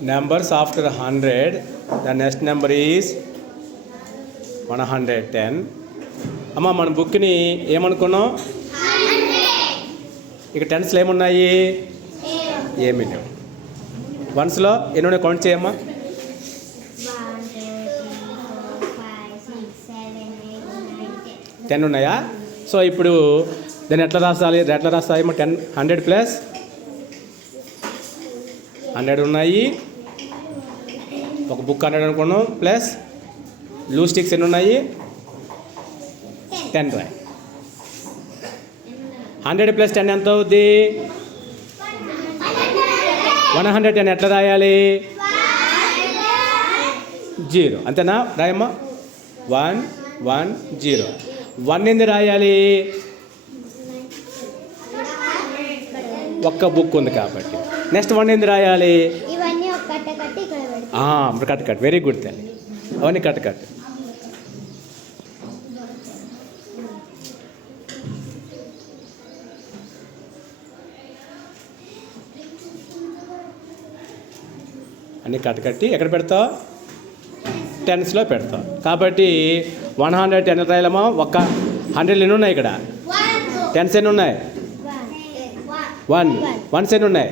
numbers after 100, the next number is 110. అమ్మ మన బుక్ని ఏమనుకున్నాం? ఇక టెన్స్లో ఏమున్నాయి? ఏమి లేవు. వన్స్లో ఎన్ని ఉన్నాయి కౌంట్ చేయమ్మా. 1, 2, 3, 4, 5, 6, 7, 8, 9, 10. 10 ఉన్నాయా? సో ఇప్పుడు దాన్ని ఎట్లా రాస్తాయి? 10 100 ప్లస్ 100 ఉన్నాయి. ఒక బుక్ 100 అనుకున్నాం. ప్లస్ బ్లూ స్టిక్స్ ఎన్ని ఉన్నాయి? 10 రాయి. 100 ప్లస్ 10 ఎంత అవుద్ది? 110. ఎట్లా రాయాలి? 0 అంతేనా? రాయమ్మా. 1 1 0. 1 ఎందుకు రాయాలి? ఒక్క బుక్ ఉంది కాబట్టి. నెక్స్ట్ 1 ఎందుకు రాయాలి? ఇవన్నీ ఒక కట్ట కట్టి ఇక్కడ పెడతాం. కట్. వెరీ గుడ్ తల్లి. అవన్నీ కట్. అన్నీ కట్టి ఎక్కడ పెడతావు? టెన్స్లో పెడతావు. కాబట్టి 110 రాయాలమ్మా. ఒక్క 100 ఎన్ని ఉన్నాయి ఇక్కడ? టెన్స్ ఎన్ని ఉన్నాయి? 1. వన్స్ ఎన్ని ఉన్నాయి?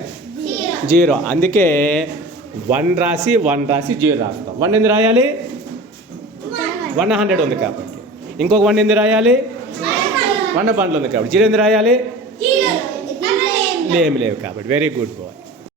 0. అందుకే 1 రాసి 0 రాస్తాం. 1 ఎందుకు రాయాలి? 100 ఉంది కాబట్టి. ఇంకొక 1 ఎందుకు రాయాలి? 1 బండ్లు ఉంది కాబట్టి. 0 ఎందుకు రాయాలి? ఏమి లేవు కాబట్టి. Very good bye.